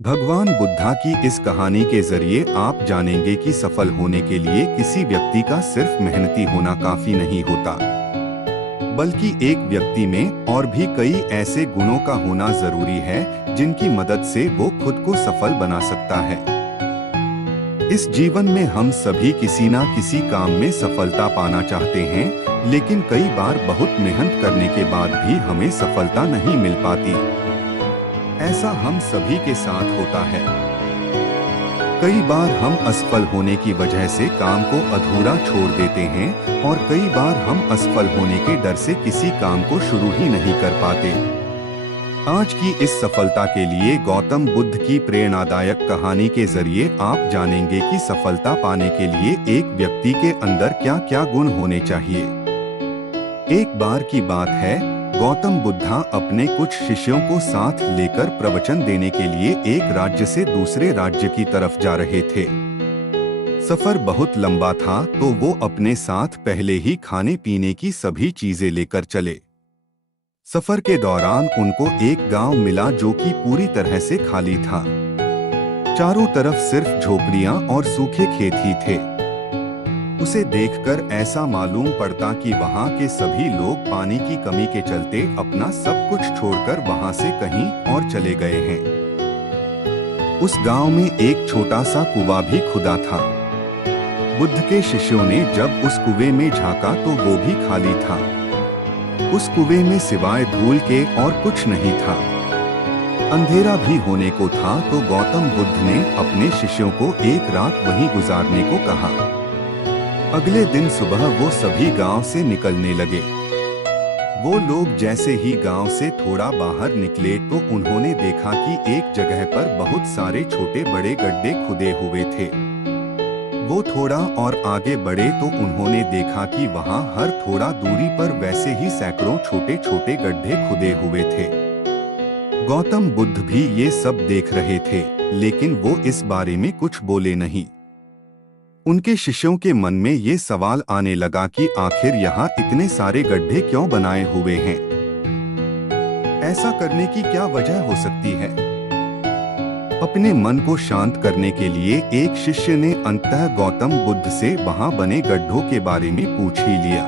भगवान बुद्धा की इस कहानी के जरिए आप जानेंगे कि सफल होने के लिए किसी व्यक्ति का सिर्फ मेहनती होना काफी नहीं होता, बल्कि एक व्यक्ति में और भी कई ऐसे गुणों का होना जरूरी है जिनकी मदद से वो खुद को सफल बना सकता है। इस जीवन में हम सभी किसी ना किसी काम में सफलता पाना चाहते हैं, लेकिन कई बार बहुत मेहनत करने के बाद भी हमें सफलता नहीं मिल पाती। ऐसा हम सभी के साथ होता है। कई बार हम असफल होने की वजह से काम को अधूरा छोड़ देते हैं और कई बार हम असफल होने के डर से किसी काम को शुरू ही नहीं कर पाते। आज की इस सफलता के लिए गौतम बुद्ध की प्रेरणादायक कहानी के जरिए आप जानेंगे कि सफलता पाने के लिए एक व्यक्ति के अंदर क्या क्या गुण होने चाहिए। एक बार की बात है, गौतम बुद्धा अपने कुछ शिष्यों को साथ लेकर प्रवचन देने के लिए एक राज्य से दूसरे राज्य की तरफ जा रहे थे। सफर बहुत लंबा था, तो वो अपने साथ पहले ही खाने पीने की सभी चीजें लेकर चले। सफर के दौरान उनको एक गांव मिला जो कि पूरी तरह से खाली था। चारों तरफ सिर्फ झोपड़ियां और सूखे खेत ही थे। उसे देखकर ऐसा मालूम पड़ता कि वहां के सभी लोग पानी की कमी के चलते अपना सब कुछ छोड़कर वहां से कहीं और चले गए हैं। उस गांव में एक छोटा सा कुआं भी खुदा था। बुद्ध के शिष्यों ने जब उस कुएं में झांका तो वो भी खाली था। उस कुएं में सिवाय धूल के और कुछ नहीं था। अंधेरा भी होने को था, तो गौतम बुद्ध ने अपने शिष्यों को एक रात वहीं गुजारने को कहा। अगले दिन सुबह वो सभी गांव से निकलने लगे। वो लोग जैसे ही गांव से थोड़ा बाहर निकले तो उन्होंने देखा कि एक जगह पर बहुत सारे छोटे बड़े गड्ढे खुदे हुए थे। वो थोड़ा और आगे बढ़े तो उन्होंने देखा कि वहां हर थोड़ा दूरी पर वैसे ही सैकड़ों छोटे छोटे गड्ढे खुदे हुए थे। गौतम बुद्ध भी ये सब देख रहे थे, लेकिन वो इस बारे में कुछ बोले नहीं। उनके शिष्यों के मन में ये सवाल आने लगा कि आखिर यहाँ इतने सारे गड्ढे क्यों बनाए हुए हैं? ऐसा करने की क्या वजह हो सकती है? अपने मन को शांत करने के लिए एक शिष्य ने अंततः गौतम बुद्ध से वहां बने गड्ढों के बारे में पूछ ही लिया।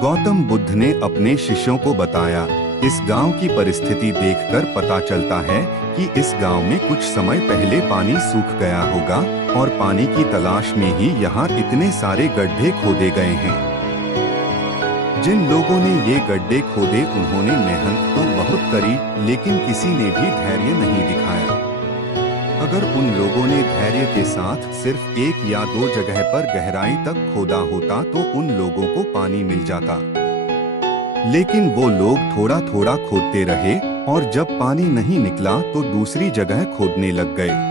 गौतम बुद्ध ने अपने शिष्यों को बताया, इस गांव की परिस्थिति देखकर पता चलता है कि इस गांव में कुछ समय पहले पानी सूख गया होगा और पानी की तलाश में ही यहाँ इतने सारे गड्ढे खोदे गए हैं। जिन लोगों ने ये गड्ढे खोदे उन्होंने मेहनत तो बहुत करी, लेकिन किसी ने भी धैर्य नहीं दिखाया। अगर उन लोगों ने धैर्य के साथ सिर्फ एक या दो जगह पर गहराई तक खोदा होता तो उन लोगों को पानी मिल जाता। लेकिन वो लोग थोड़ा थोड़ा खोदते रहे और जब पानी नहीं निकला तो दूसरी जगह खोदने लग गए।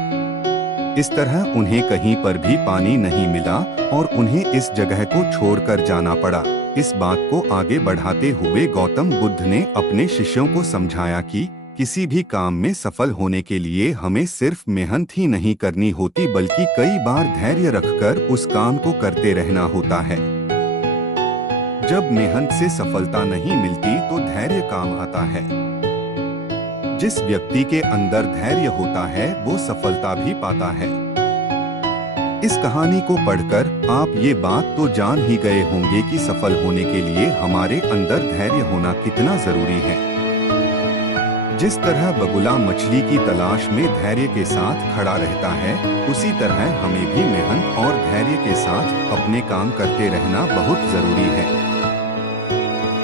इस तरह उन्हें कहीं पर भी पानी नहीं मिला और उन्हें इस जगह को छोड़कर जाना पड़ा। इस बात को आगे बढ़ाते हुए गौतम बुद्ध ने अपने शिष्यों को समझाया कि किसी भी काम में सफल होने के लिए हमें सिर्फ मेहनत ही नहीं करनी होती, बल्कि कई बार धैर्य रखकर उस काम को करते रहना होता है। जब मेहनत से सफलता नहीं मिलती तो धैर्य काम आता है। जिस व्यक्ति के अंदर धैर्य होता है वो सफलता भी पाता है। इस कहानी को पढ़कर आप ये बात तो जान ही गए होंगे कि सफल होने के लिए हमारे अंदर धैर्य होना कितना जरूरी है। जिस तरह बगुला मछली की तलाश में धैर्य के साथ खड़ा रहता है, उसी तरह हमें भी मेहनत और धैर्य के साथ अपने काम करते रहना बहुत जरूरी है।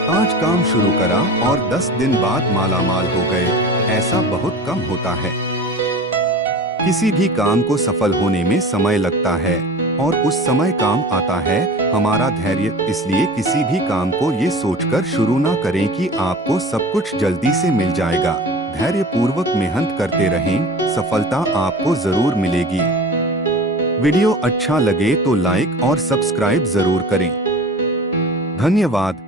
आज काम शुरू करा और 10 दिन बाद मालामाल हो गए, ऐसा बहुत कम होता है। किसी भी काम को सफल होने में समय लगता है और उस समय काम आता है हमारा धैर्य। इसलिए किसी भी काम को ये सोचकर शुरू ना करें कि आपको सब कुछ जल्दी से मिल जाएगा। धैर्य पूर्वक मेहनत करते रहें, सफलता आपको जरूर मिलेगी। वीडियो अच्छा लगे तो लाइक और सब्सक्राइब जरूर करें। धन्यवाद।